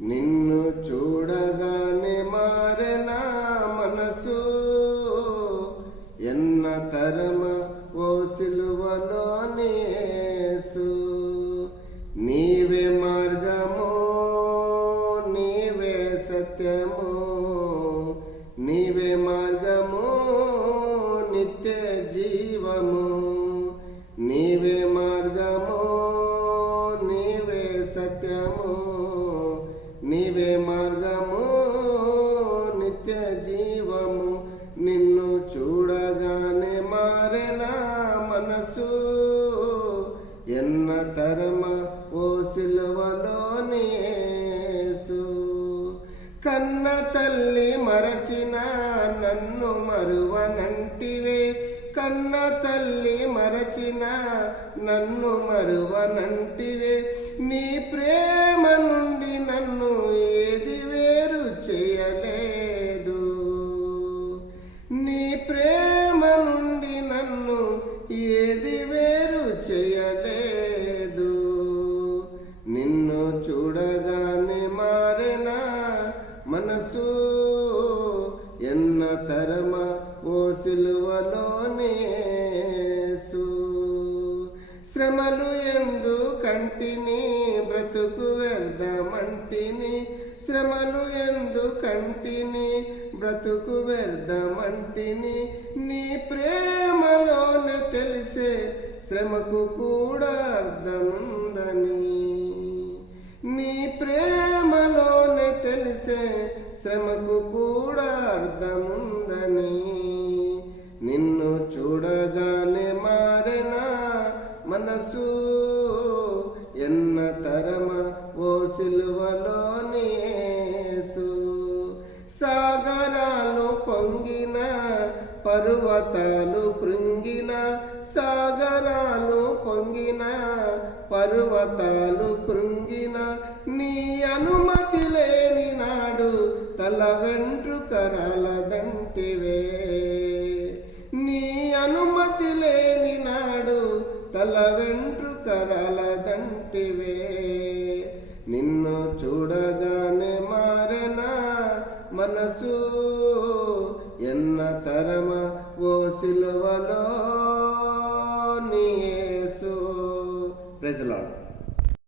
నిన్ను చూడగానే మారెనా మనసు, ఎన్న తరమ ఓ సిలువలోని యేసు. నీవే మార్గము, నీవే సత్యము, నీవే మార్గము నిత్య జీవము. నీవే మార్గము, నీవే సత్యము, నీవే మార్గము నిత్య జీవము. నిన్ను చూడగానే మారెనా మనసు, ఎన్న తరమ ఓ సిలువలోని యేసు. కన్న తల్లి మరచిన నన్ను మరువనంటివే, కన్న తల్లి మరచిన నన్ను మరువనంటివే. నీ ప్రేమ నుండి నన్ను ఏది వేరు చేయలేదు, నీ ప్రేమ నుండి నన్ను ఏది వేరు చేయలేదు. నిన్ను చూడగానే మారెనా మనసు, ఎన్న తరమ ఓ సిలువలోని యేసు. శ్రమలు ఎందు కంటిని బ్రతుకు వ్యర్థమంటిని, శ్రమలు ఎందు కంటిని బ్రతుకు వ్యర్థమంటిని. నీ ప్రేమలోనే తెలిసే శ్రమకు కూడా అర్థముందని, నీ ప్రేమలోనే తెలిసే శ్రమకు కూడా అర్థముందని. నిన్ను చూడగానే మారెనా మనసు, ఎన్న తరమ ఓ సిలువలోని యేసు. సాగరాలు పొంగిన పర్వతాలు కృంగిన, సాగరాలు పొంగిన పర్వతాలు కృంగిన. నీ అనుమతి లేని నాడు తల వెంట్రుక రాలదంటివే, నీ అనుమతి లేని నాడు తల వెంట్రుక రాలదంటివే. నిన్ను చూడగానే మారెనా మనసు, ఎన్న తరమ ఓ సిలువలోని యేసు. Praise the lord.